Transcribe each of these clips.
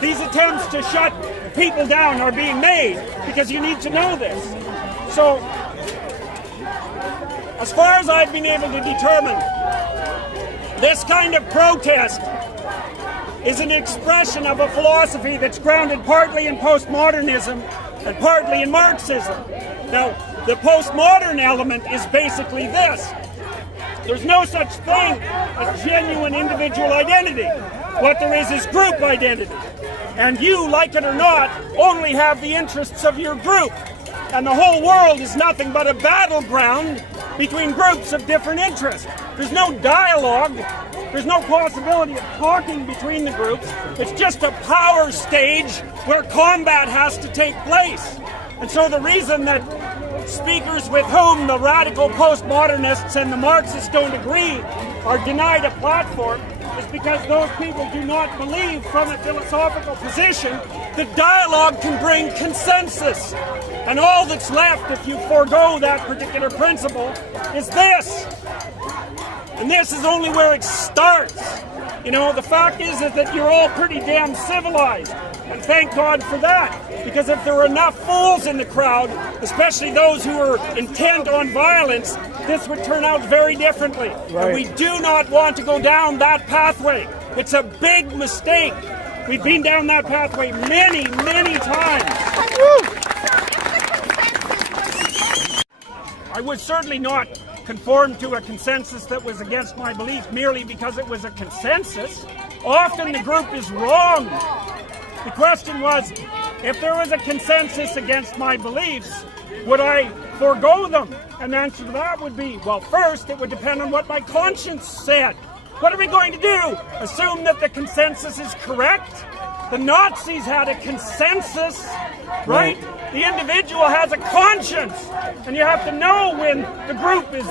these attempts to shut people down are being made, because you need to know this. So, as far as I've been able to determine, this kind of protest is an expression of a philosophy that's grounded partly in postmodernism and partly in Marxism. Now, the postmodern element is basically this. There's no such thing as genuine individual identity. What there is group identity. And you, like it or not, only have the interests of your group. And the whole world is nothing but a battleground between groups of different interests. There's no dialogue. There's no possibility of talking between the groups. It's just a power stage where combat has to take place. And so the reason that speakers with whom the radical postmodernists and the Marxists don't agree are denied a platform is because those people do not believe from a philosophical position that dialogue can bring consensus. And all that's left if you forego that particular principle is this. And this is only where it starts. You know, the fact is that you're all pretty damn civilized. And thank God for that. Because if there were enough fools in the crowd, especially those who are intent on violence, this would turn out very differently. Right. And we do not want to go down that pathway. It's a big mistake. We've been down that pathway many, many times. I would certainly not conform to a consensus that was against my belief merely because it was a consensus. Often the group is wrong. The question was, if there was a consensus against my beliefs, would I forego them? And the answer to that would be, well, first, it would depend on what my conscience said. What are we going to do? Assume that the consensus is correct? The Nazis had a consensus, right? The individual has a conscience, and you have to know when the group has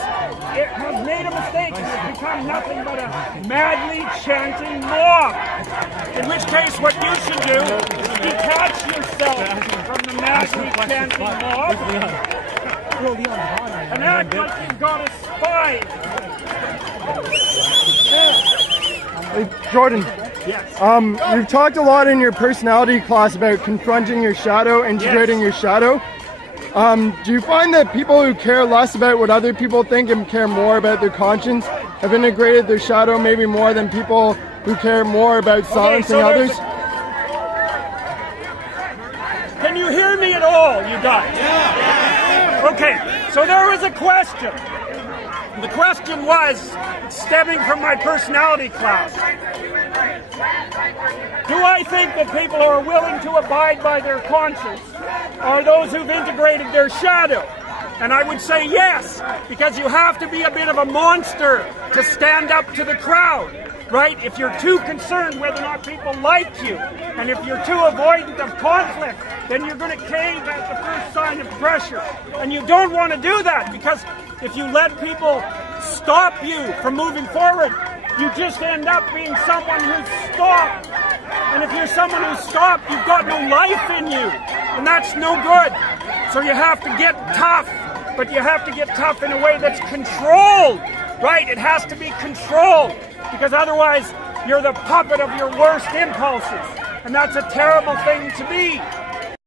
made a mistake and has become nothing but a madly chanting mob. In which case, what you should do is detach yourself from the madly chanting mob and act like you've got a spy. Hey, Jordan. Yes. You've talked a lot in your personality class about confronting your shadow, integrating your shadow. Do you find that people who care less about what other people think and care more about their conscience have integrated their shadow maybe more than people who care more about silencing others? Can you hear me at all, you guys? Yeah. Okay, so there was a question. The question was, stemming from my personality class, do I think that people who are willing to abide by their conscience are those who've integrated their shadow? And I would say yes, because you have to be a bit of a monster to stand up to the crowd, right? If you're too concerned whether or not people like you, and if you're too avoidant of conflict, then you're going to cave at the first sign of pressure. And you don't want to do that, because if you let people stop you from moving forward, you just end up being someone who's stopped. And if you're someone who's stopped, you've got no life in you. And that's no good. So you have to get tough, but you have to get tough in a way that's controlled, right? It has to be controlled, because otherwise you're the puppet of your worst impulses. And that's a terrible thing to be.